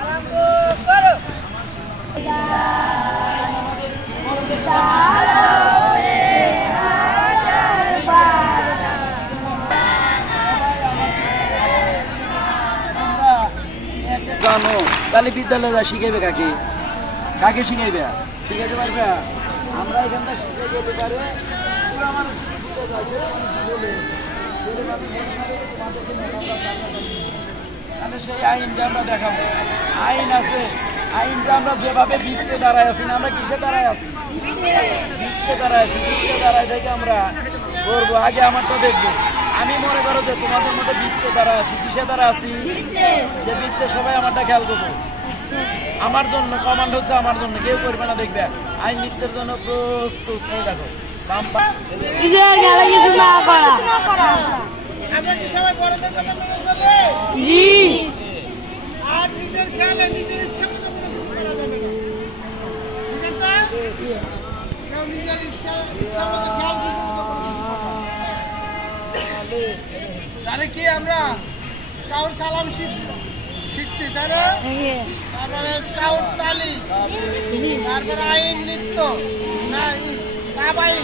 আরম্ভ করো। জানো তাহলে বিদ্যালয়ে যা শিখাইবে কাকে কাকে শিখাইবে শিখাইতে পারবে আমরা এখানটা শিখে যেতে পারে সেই আইনটা আমরা দেখাবো আইন আছে আইনটা আমরা যেভাবে বৃত্তে দাঁড়ায় আছি না আমরা কিসে দাঁড়ায় আছি বৃত্তে দাঁড়ায় আছি বৃত্তে দাঁড়ায় থেকে আমরা করবো আগে আমারটা দেখবো আমি মনে করো যে তোমাদের মধ্যে বৃত্তে দ্বারা আছি কিসে দ্বারা আছি যে বৃত্তে সবাই আমারটা খেয়াল করবো আমার জন্য কমান্ড হচ্ছে আমার জন্য কেউ করবে না দেখবে আইন নৃত্যের জন্য প্রস্তুত এই দেখো তাহলে কি আমরা স্কাউট সালাম শিখছি তাই না তারপরে স্কাউট তালি তারপরে আইন নৃত্য না কাবাই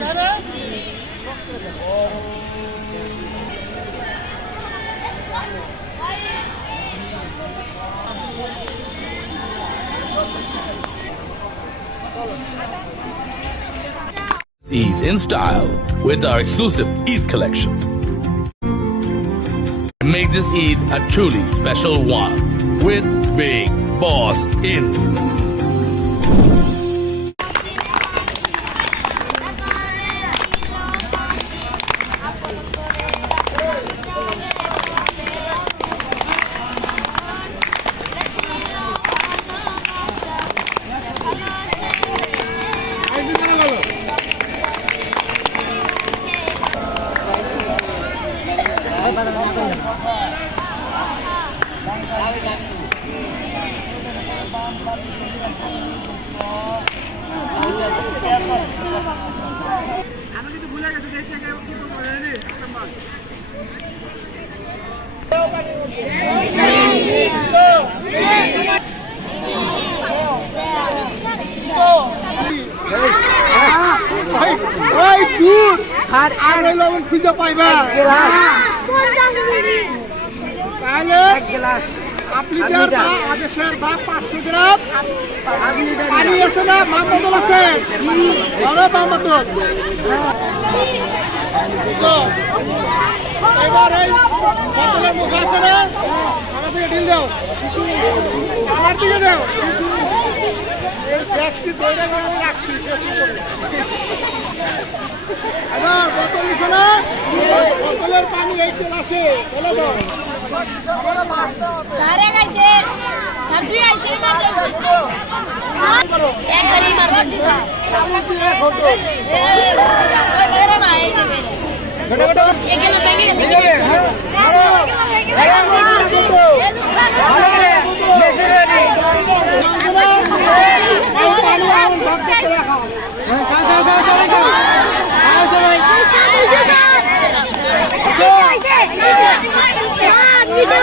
তাই না Eid in style with our exclusive Eid collection. Make this Eid a truly special one with Big Boss In. খুঁজে পাইবা আদেশের ভাগ 500 গ্রাম পানি আছে না মাপ বোতল আছে এবার এই বোতলের মুখ আছে না আমার দিকে ঢিল দাও আমার দিকে দাও এই ব্যাগটি দইটা রাখছি এবার বোতল নিছে না বোতলের পানি এই গ্লাসে বলে দাও সারে গাইছে সবজি আইছে মারতে একবারই মারতে আমরা কি ফটো বেরো না এই দিকে এগুলো ব্যাগে আছে